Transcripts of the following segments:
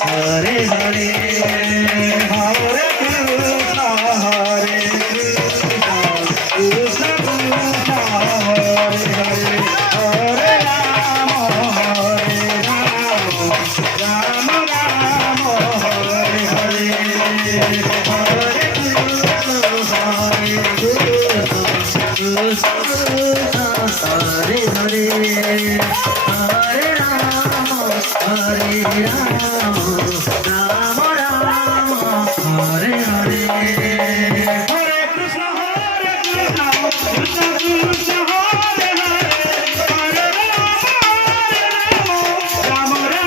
Hare Hare Hare Krishna Hare Krishna Krishna Krishna Hare Hare Hare Rama Hare Rama Rama Rama Hare Hare Hare Krishna Hare Krishna Hare Hare Hare Rama Hare Rama Rama Rama Hare Hare Hare Krishna Krishna Krishna Hare Hare Hare Rama Rama Hare Hare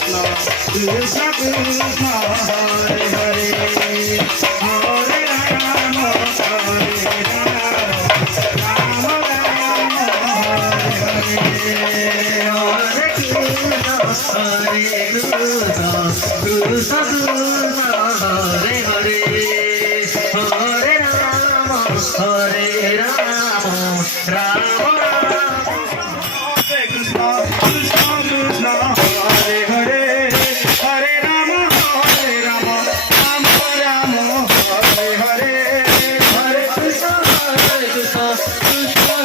Krishna Krishna Krishna Krishna Hare Hare Hare Rama Hare Rama Rama Rama Hare Hare Krishna Hare Krishna Krishna Krishna Hare Hare Hare Rama Hare Rama Rama Rama Hare Krishna Krishna Krishna Hare Hare Hare Rama Hare Rama Rama Rama Hare Hare Hare Krishna Krishna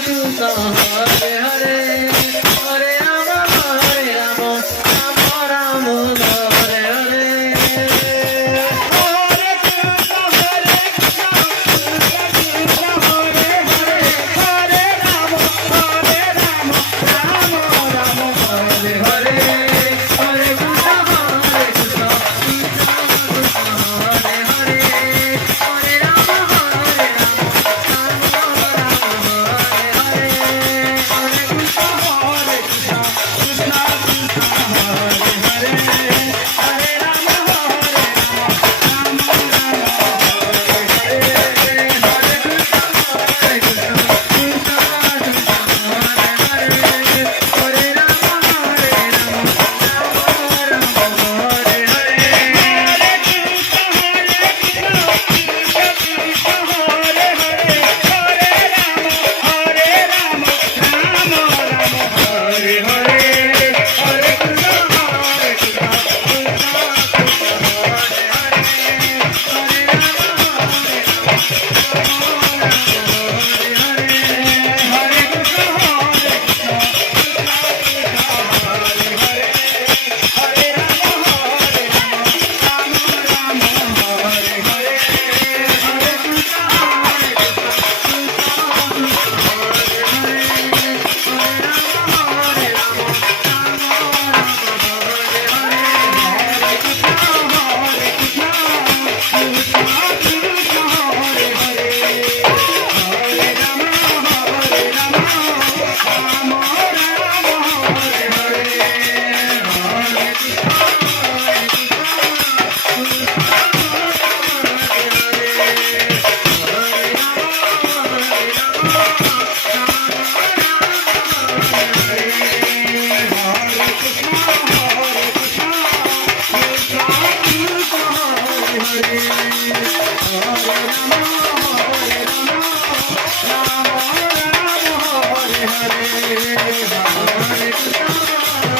Krishna Hare Hare Hare Rama Hare Rama Rama Rama Hare Hare Hare Krishna Krishna Krishna Hare Hare Hare Rama Hare Rama Rama Rama Hare Hare Hare Krishna Krishna Hare Hare Hare Rama Hare Rama Rama Rama Hare Hare Hare Krishna Krishna Krishna Hare Hare Hare Rama Hare Rama Rama Rama Hare Hare Hare Krishna Krishna Krishna Hare Hare Hare Rama Hare Rama Rama Rama Hare Hare